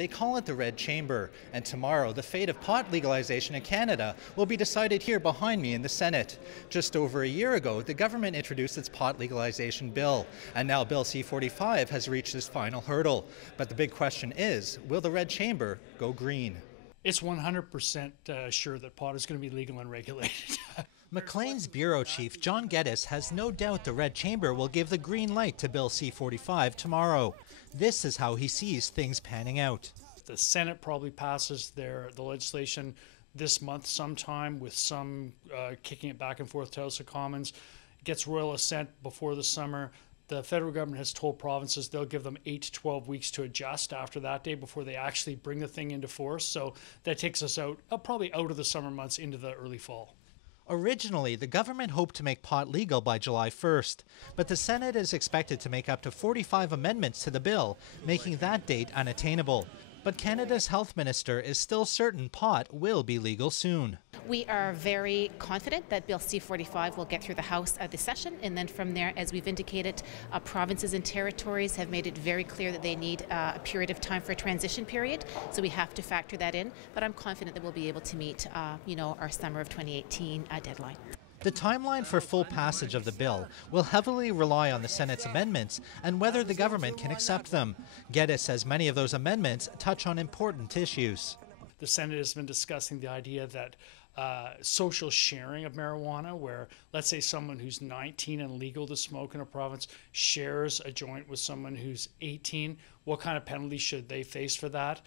They call it the Red Chamber, and tomorrow the fate of pot legalization in Canada will be decided here behind me in the Senate. Just over a year ago, the government introduced its pot legalization bill, and now Bill C-45 has reached its final hurdle. But the big question is, will the Red Chamber go green? It's 100% sure that pot is going to be legal and regulated. Maclean's bureau chief John Geddes has no doubt the Red Chamber will give the green light to Bill C-45 tomorrow. This is how he sees things panning out. The Senate probably passes the legislation this month sometime, with some kicking it back and forth to House of Commons. It gets royal assent before the summer. The federal government has told provinces they'll give them 8 to 12 weeks to adjust after that day before they actually bring the thing into force. So that takes us out, probably out of the summer months into the early fall. Originally, the government hoped to make pot legal by July 1st, but the Senate is expected to make up to 45 amendments to the bill, making that date unattainable. But Canada's health minister is still certain pot will be legal soon. We are very confident that Bill C-45 will get through the House at this session, and then from there, as we've indicated, provinces and territories have made it very clear that they need a period of time for a transition period, so we have to factor that in. But I'm confident that we'll be able to meet, our summer of 2018 deadline. The timeline for full passage of the bill will heavily rely on the Senate's amendments and whether the government can accept them. Geddes says many of those amendments touch on important issues. The Senate has been discussing the idea that social sharing of marijuana, where let's say someone who's 19 and legal to smoke in a province shares a joint with someone who's 18, what kind of penalty should they face for that?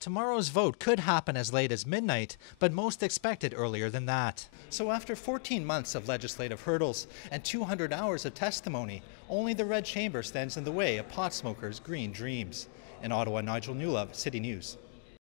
Tomorrow's vote could happen as late as midnight, but most expect it earlier than that. So after 14 months of legislative hurdles and 200 hours of testimony, only the Red Chamber stands in the way of pot smokers' green dreams. In Ottawa, Nigel Newlove, City News.